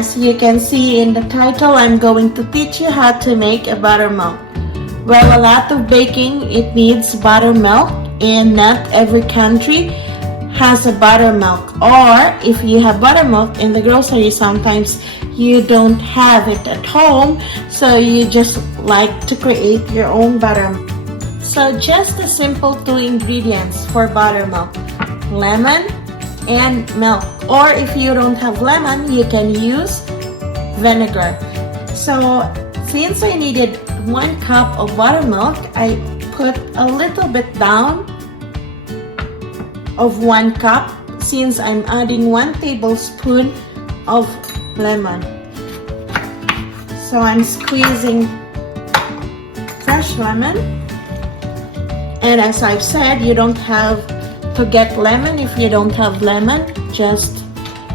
as you can see in the title, I'm going to teach you how to make a buttermilk. Well, a lot of baking, it needs buttermilk, and not every country has a buttermilk. Or if you have buttermilk in the grocery, sometimes you don't have it at home, so you just like to create your own buttermilk. So just the simple 2 ingredients for buttermilk: lemon and milk. Or if you don't have lemon, you can use vinegar. So since I needed 1 cup of buttermilk, I put a little bit down of 1 cup since I'm adding 1 tablespoon of lemon. So I'm squeezing fresh lemon. And as I've said, you don't have to get lemon if you don't have lemon. Just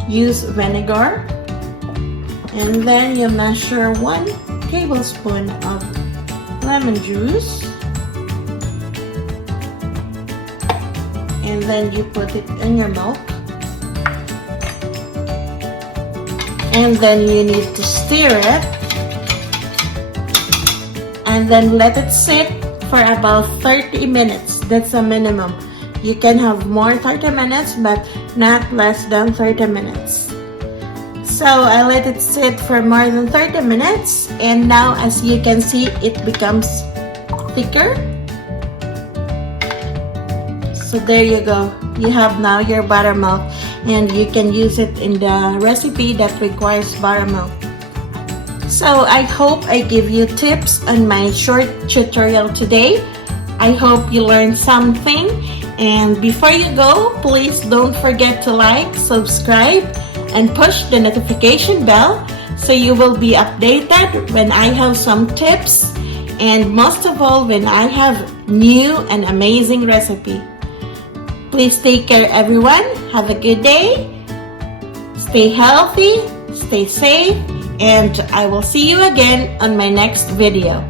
use vinegar. And then you measure 1 tablespoon of lemon juice. And then you put it in your milk. And then you need to stir it. And then let it sit for about 30 minutes. That's a minimum. You can have more 30 minutes, but not less than 30 minutes. So I let it sit for more than 30 minutes, and now as you can see, it becomes thicker. So there you go. You have now your buttermilk, and you can use it in the recipe that requires buttermilk. So I hope I give you tips on my short tutorial today. I hope you learned something. And before you go, please don't forget to like, subscribe, and push the notification bell so you will be updated when I have some tips, and most of all when I have new and amazing recipe. Please take care, everyone. Have a good day. Stay healthy, stay safe, and I will see you again on my next video.